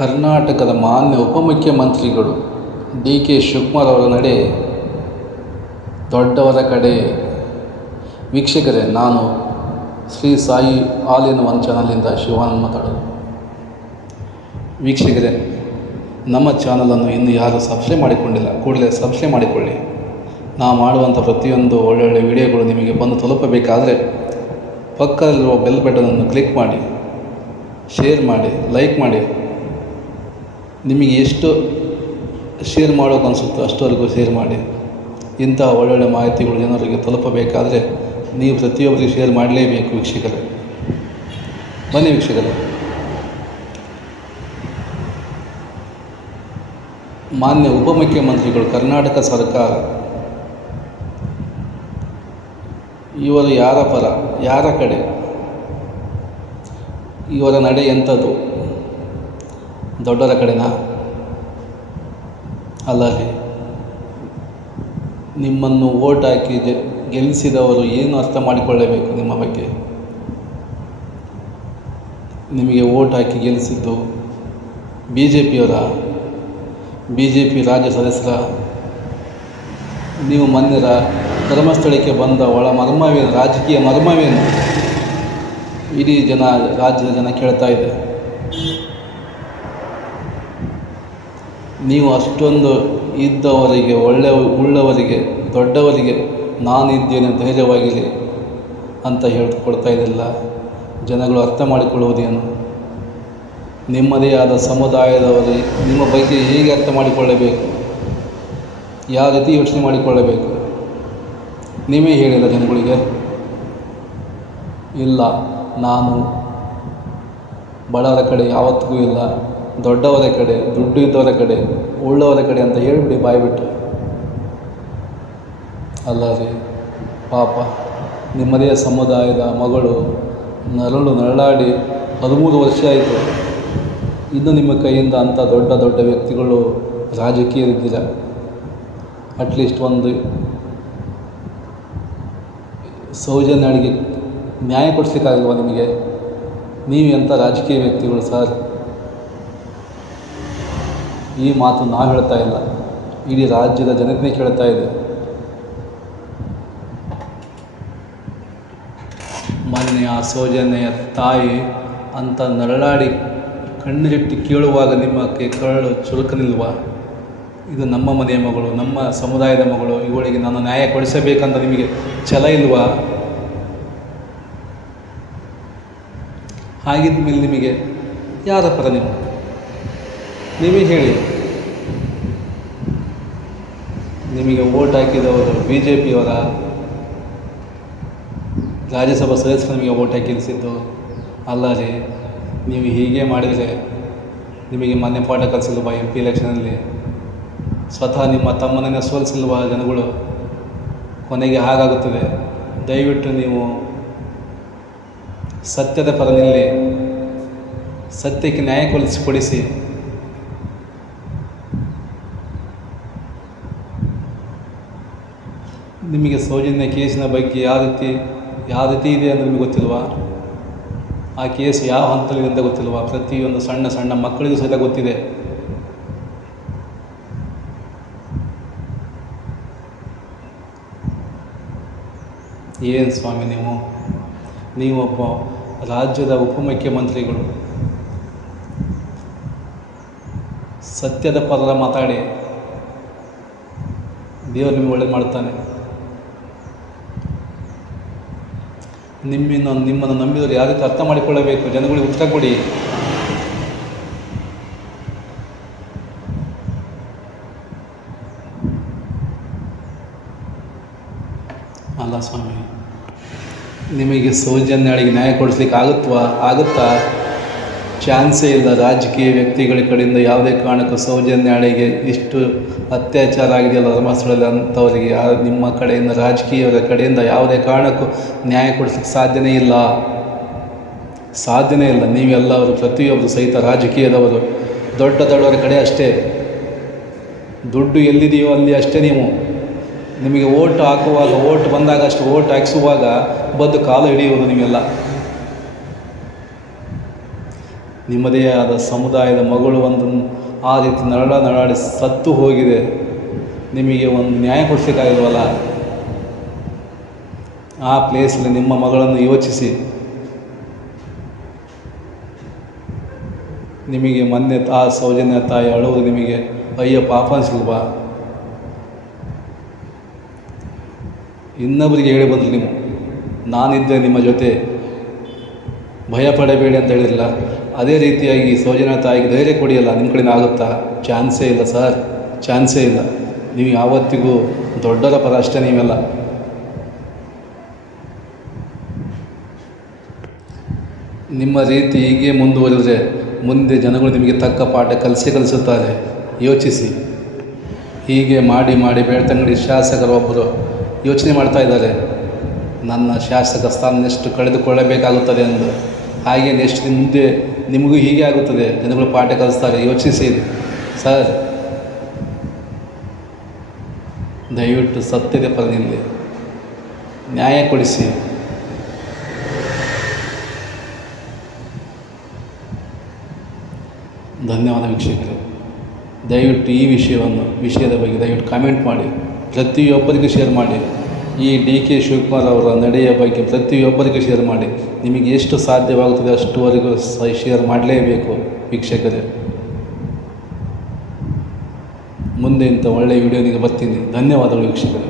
ಕರ್ನಾಟಕದ ಮಾನ್ಯ ಉಪಮುಖ್ಯಮಂತ್ರಿಗಳು ಡಿ ಕೆ ಶಿವಕುಮಾರ್ ಅವರ ನಡೆ ದೊಡ್ಡವರ ಕಡೆ. ವೀಕ್ಷಕರೇ, ನಾನು Shri Sai all in one ಚಾನಲಿಂದ ಶಿವಾನಂದ್ ಮಾತಾಡೋದು. ವೀಕ್ಷಕರೇ, ನಮ್ಮ ಚಾನಲನ್ನು ಇನ್ನೂ ಯಾರು ಸಬ್ಸ್ಕ್ರೈಬ್ ಮಾಡಿಕೊಂಡಿಲ್ಲ, ಕೂಡಲೇ ಸಬ್ಸ್ಕ್ರೈಬ್ ಮಾಡಿಕೊಳ್ಳಿ. ನಾವು ಮಾಡುವಂಥ ಪ್ರತಿಯೊಂದು ಒಳ್ಳೊಳ್ಳೆ ವಿಡಿಯೋಗಳು ನಿಮಗೆ ಬಂದು ತಲುಪಬೇಕಾದರೆ ಪಕ್ಕದಲ್ಲಿರುವ ಬೆಲ್ ಬಟನನ್ನು ಕ್ಲಿಕ್ ಮಾಡಿ, ಶೇರ್ ಮಾಡಿ, ಲೈಕ್ ಮಾಡಿ. ನಿಮಗೆ ಎಷ್ಟು ಶೇರ್ ಮಾಡೋಕೆ ಅನಿಸುತ್ತೋ ಅಷ್ಟವರೆಗೂ ಶೇರ್ ಮಾಡಿ. ಇಂತಹ ಒಳ್ಳೊಳ್ಳೆ ಮಾಹಿತಿಗಳು ಜನರಿಗೆ ತಲುಪಬೇಕಾದರೆ ನೀವು ಪ್ರತಿಯೊಬ್ಬರಿಗೆ ಶೇರ್ ಮಾಡಲೇಬೇಕು. ವೀಕ್ಷಕರೇ, ಬನ್ನಿ ವೀಕ್ಷಕರೇ, ಮಾನ್ಯ ಉಪಮುಖ್ಯಮಂತ್ರಿಗಳು ಕರ್ನಾಟಕ ಸರ್ಕಾರ ಇವರು ಯಾರ ಪರ, ಯಾರ ಕಡೆ? ಇವರ ನಡೆ ಎಂಥದ್ದು? ದೊಡ್ಡರ ಕಡೆನಾ? ಅಲ್ಲ ರೀ. ನಿಮ್ಮನ್ನು ವೋಟ್ ಹಾಕಿ ಗೆಲ್ಲಿಸಿದವರು ಏನು ಅರ್ಥ ಮಾಡಿಕೊಳ್ಳಬೇಕು ನಿಮ್ಮ ಬಗ್ಗೆ? ನಿಮಗೆ ವೋಟ್ ಹಾಕಿ ಗೆಲ್ಲಿಸಿದ್ದು ಬಿ ಜೆ ಪಿ ರಾಜ್ಯ ಸದಸ್ಯರ? ನೀವು ಮೊನ್ನೆ ಧರ್ಮಸ್ಥಳಕ್ಕೆ ಬಂದ ಒಳ ಮರ್ಮವೇನು, ರಾಜಕೀಯ ಮರ್ಮವೇನು? ಇಡೀ ರಾಜ್ಯದ ಜನ ಕೇಳ್ತಾ ಇದೆ. ನೀವು ಅಷ್ಟೊಂದು ಇದ್ದವರಿಗೆ, ಉಳ್ಳವರಿಗೆ, ದೊಡ್ಡವರಿಗೆ ನಾನಿದ್ದೇನೆ ಧೈರ್ಯವಾಗಿರಿ ಅಂತ ಹೇಳ್ಕೊಡ್ತಾ ಇದ್ದಿಲ್ಲ. ಜನಗಳು ಅರ್ಥ ಮಾಡಿಕೊಳ್ಳುವುದೇನು? ನಿಮ್ಮದೇ ಆದ ಸಮುದಾಯದವರು ನಿಮ್ಮ ಬಗ್ಗೆ ಹೇಗೆ ಅರ್ಥ ಮಾಡಿಕೊಳ್ಳಬೇಕು? ಯಾವ ರೀತಿ ಯೋಚನೆ ಮಾಡಿಕೊಳ್ಳಬೇಕು? ನೀವೇ ಹೇಳಿಲ್ಲ ಜನಗಳಿಗೆ. ಇಲ್ಲ, ನಾನು ಬಡವರ ಕಡೆ ಯಾವತ್ತಿಗೂ ಇಲ್ಲ, ದೊಡ್ಡವರ ಕಡೆ, ದುಡ್ಡು ಇದ್ದವರ ಕಡೆ, ಉಳ್ಳವರ ಕಡೆ ಅಂತ ಹೇಳಿಬಿಡಿ ಬಾಯ್ಬಿಟ್ಟು. ಅಲ್ಲ ರೀ, ಪಾಪ ನಿಮ್ಮದೇ ಸಮುದಾಯದ ಮಗಳು ನರಳಾಡಿ 13 ವರ್ಷ ಆಯಿತು. ಇನ್ನು ನಿಮ್ಮ ಕೈಯಿಂದ ಅಂಥ ದೊಡ್ಡ ದೊಡ್ಡ ವ್ಯಕ್ತಿಗಳು ರಾಜಕೀಯದಿದ್ದೀರ. ಅಟ್ಲೀಸ್ಟ್ ಒಂದು ಸೌಜನ್ಯಗಳಿಗೆ ನ್ಯಾಯ ಕೊಡಿಸ್ಲಿಕ್ಕಾಗಲ್ವ ನಿಮಗೆ? ನೀವು ಎಂಥ ರಾಜಕೀಯ ವ್ಯಕ್ತಿಗಳು ಸರ್? ಈ ಮಾತು ನಾವು ಹೇಳ್ತಾ ಇಲ್ಲ, ಇಡೀ ರಾಜ್ಯದ ಜನತೆ ಕೇಳ್ತಾ ಇದೆ. ಮೊನ್ನೆ ಆ ಸೌಜನ್ಯ ತಾಯಿ ಅಂತ ನರಳಾಡಿ ಕಣ್ಣುಗೆಟ್ಟಿ ಕೇಳುವಾಗ ನಿಮ್ಮಕ್ಕೆ ಕರಳು ಚುರುಕನಿಲ್ವಾ? ಇದು ನಮ್ಮ ಮನೆಯ ಮಗಳು, ನಮ್ಮ ಸಮುದಾಯದ ಮಗಳು, ಇವಳಿಗೆ ನಾನು ನ್ಯಾಯ ಕೊಡಿಸಬೇಕಂತ ನಿಮಗೆ ಛಲ ಇಲ್ವಾ? ಹಾಗಿದ್ದ ಮೇಲೆ ನಿಮಗೆ ಯಾರ ಪರ? ನೀವೇ ಹೇಳಿ. ನಿಮಗೆ ವೋಟ್ ಹಾಕಿದವರು ಬಿ ಜೆ ಪಿಯವರ ರಾಜ್ಯಸಭಾ ಸದಸ್ಯರು ನಿಮಗೆ ವೋಟ್ ಹಾಕಿ ಗೆಲ್ಲಿಸಿದ್ದು? ಅಲ್ಲ ರೀ. ನೀವು ಹೀಗೆ ಮಾಡಿದರೆ ನಿಮಗೆ ಮೊನ್ನೆ ಪಾಠ ಕಲಿಸಿಲ್ವಾ? MP ಎಲೆಕ್ಷನಲ್ಲಿ ಸ್ವತಃ ನಿಮ್ಮ ತಮ್ಮನನ್ನೇ ಸೋಲಿಸಿಲ್ವಾ ಜನಗಳು? ಕೊನೆಗೆ ಹಾಗಾಗುತ್ತದೆ. ದಯವಿಟ್ಟು ನೀವು ಸತ್ಯದ ಪರ ನಿಲ್ಲಿ, ಸತ್ಯಕ್ಕೆ ನ್ಯಾಯ ಕೊಡಿಸಿ. ನಿಮಗೆ ಸೌಜನ್ಯ ಕೇಸಿನ ಬಗ್ಗೆ ಯಾವ ರೀತಿ ಇದೆ ಅಂತ ನಿಮಗೆ ಗೊತ್ತಿಲ್ವಾ? ಆ ಕೇಸ್ ಯಾವ ಹಂತದಲ್ಲಿದೆ ಅಂತ ಗೊತ್ತಿಲ್ವಾ? ಪ್ರತಿಯೊಂದು ಸಣ್ಣ ಸಣ್ಣ ಮಕ್ಕಳಿಗೂ ಸಹಿತ ಗೊತ್ತಿದೆ. ಏನು ಸ್ವಾಮಿ ನೀವೊಬ್ಬ ರಾಜ್ಯದ ಉಪಮುಖ್ಯಮಂತ್ರಿಗಳು, ಸತ್ಯದ ಪರ ಮಾತಾಡಿ, ದೇವರು ನಿಮಗೆ ಒಳ್ಳೇದು ಮಾಡ್ತಾನೆ. ನಿಮ್ಮನ್ನು ನಂಬಿದವರು ಯಾವ ರೀತಿ ಅರ್ಥ ಮಾಡಿಕೊಳ್ಳಬೇಕು? ಜನಗಳಿಗೆ ಉತ್ತರ ಕೊಡಿ. ಅಲ್ಲ ಸ್ವಾಮಿ, ನಿಮಗೆ ಸೌಜನ್ಯಳಿಗೆ ನ್ಯಾಯ ಕೊಡಿಸ್ಲಿಕ್ಕೆ ಆಗುತ್ತಾ? ಚಾನ್ಸೇ ಇಲ್ಲ. ರಾಜಕೀಯ ವ್ಯಕ್ತಿಗಳ ಕಡೆಯಿಂದ ಯಾವುದೇ ಕಾರಣಕ್ಕೂ ಸೌಜನ್ಯಳಿಗೆ ಇಷ್ಟು ಅತ್ಯಾಚಾರ ಆಗಿದೆಯಲ್ಲ ಧರ್ಮಸ್ಥಳದಲ್ಲಿ, ಅಂಥವರಿಗೆ ನಿಮ್ಮ ಕಡೆಯಿಂದ, ರಾಜಕೀಯದ ಕಡೆಯಿಂದ ಯಾವುದೇ ಕಾರಣಕ್ಕೂ ನ್ಯಾಯ ಕೊಡಿಸ್ಲಿಕ್ಕೆ ಸಾಧ್ಯನೇ ಇಲ್ಲ. ನೀವೆಲ್ಲವರು ಪ್ರತಿಯೊಬ್ಬರು ಸಹಿತ ರಾಜಕೀಯದವರು ದೊಡ್ಡವರ ಕಡೆ ಅಷ್ಟೇ. ದುಡ್ಡು ಎಲ್ಲಿದೆಯೋ ಅಲ್ಲಿ ಅಷ್ಟೇ. ನಿಮಗೆ ವೋಟ್ ಹಾಕುವಾಗ, ವೋಟ್ ಬಂದಾಗ ಅಷ್ಟು ವೋಟ್ ಹಾಕಿಸುವಾಗ ಕಾಲು ಹಿಡಿಯುವುದು ನೀವೆಲ್ಲ. ನಿಮ್ಮದೇ ಆದ ಸಮುದಾಯದ ಮಗಳು ಒಂದು ಆ ರೀತಿ ನರಳಾಡಿ ಸತ್ತು ಹೋಗಿದೆ. ನಿಮಗೆ ಒಂದು ನ್ಯಾಯ ಕೊಡಿಸಲಿಕ್ಕಾಗಿಲ್ವಲ್ಲ? ಆ ಪ್ಲೇಸಲ್ಲಿ ನಿಮ್ಮ ಮಗಳನ್ನು ಯೋಚಿಸಿ. ನಿಮಗೆ ಮೊನ್ನೆ ಆ ಸೌಜನ್ಯ ತಾಯಿ ಅಳುವುದು ನಿಮಗೆ ಅಯ್ಯೋ ಪಾಪ ಅನಿಸಲ್ವಾ? ಇನ್ನೊಬ್ಬರಿಗೆ ಹೇಳಿ ಬಂದ್ರಿ ನೀವು, ನಾನಿದ್ದೆ ನಿಮ್ಮ ಜೊತೆ, ಭಯ ಪಡಬೇಡಿ ಅಂತ ಹೇಳಿರಲಿಲ್ಲ. ಅದೇ ರೀತಿಯಾಗಿ ಸೌಜನ್ಯ ತಾಯಿಗೆ ಧೈರ್ಯ ಕೊಡಿಯಲ್ಲ. ನಿಮ್ಮ ಕಡೆಯಿಂದ ಆಗುತ್ತಾ? ಚಾನ್ಸೇ ಇಲ್ಲ ಸರ್, ಚಾನ್ಸೇ ಇಲ್ಲ. ನೀವು ಯಾವತ್ತಿಗೂ ದೊಡ್ಡರ ಪರ ಅಷ್ಟೇ. ನೀವೆಲ್ಲ ನಿಮ್ಮ ರೀತಿ ಹೀಗೆ ಮುಂದುವರಿದರೆ ಮುಂದೆ ಜನಗಳು ನಿಮಗೆ ತಕ್ಕ ಪಾಠ ಕಲಿಸುತ್ತಾರೆ. ಯೋಚಿಸಿ. ಹೀಗೆ ಮಾಡಿ ಮಾಡಿ ಬೆಳ್ತಂಗಡಿ ಶಾಸಕರೊಬ್ಬರು ಯೋಚನೆ ಮಾಡ್ತಾ ಇದ್ದಾರೆ, ನನ್ನ ಶಾಸಕ ಸ್ಥಾನ ಎಷ್ಟು ಕಳೆದುಕೊಳ್ಳಬೇಕಾಗುತ್ತದೆ ಎಂದು. ಹಾಗೆ ನೆಕ್ಸ್ಟ್ ಮುಂದೆ ನಿಮಗೂ ಹೀಗೆ ಆಗುತ್ತದೆ, ಜನಗಳು ಪಾಠ ಕಲಿಸ್ತಾರೆ. ಯೋಚಿಸಿ ಸರ್. ದಯವಿಟ್ಟು ಸತ್ಯದ ಪರ ನಿಲ್ಲಿ, ನ್ಯಾಯ ಕೊಡಿಸಿ. ಧನ್ಯವಾದ ವೀಕ್ಷಕರೇ. ದಯವಿಟ್ಟು ಈ ವಿಷಯದ ಬಗ್ಗೆ ದಯವಿಟ್ಟು ಕಾಮೆಂಟ್ ಮಾಡಿ, ಪ್ರತಿಯೊಬ್ಬರಿಗೂ ಶೇರ್ ಮಾಡಿ. ಈ DK ಶಿವಕುಮಾರ್ ಅವರ ನಡೆಯ ಬಗ್ಗೆ ಪ್ರತಿಯೊಬ್ಬರಿಗೂ ಶೇರ್ ಮಾಡಿ. ನಿಮಗೆ ಎಷ್ಟು ಸಾಧ್ಯವಾಗುತ್ತದೆ ಅಷ್ಟುವರೆಗೂ ಶೇರ್ ಮಾಡಲೇಬೇಕು ವೀಕ್ಷಕರೇ. ಮುಂದೆ ಇಂಥ ಒಳ್ಳೆಯ ವಿಡಿಯೋನಿಗೆ ಬರ್ತೀನಿ. ಧನ್ಯವಾದಗಳು ವೀಕ್ಷಕರೇ.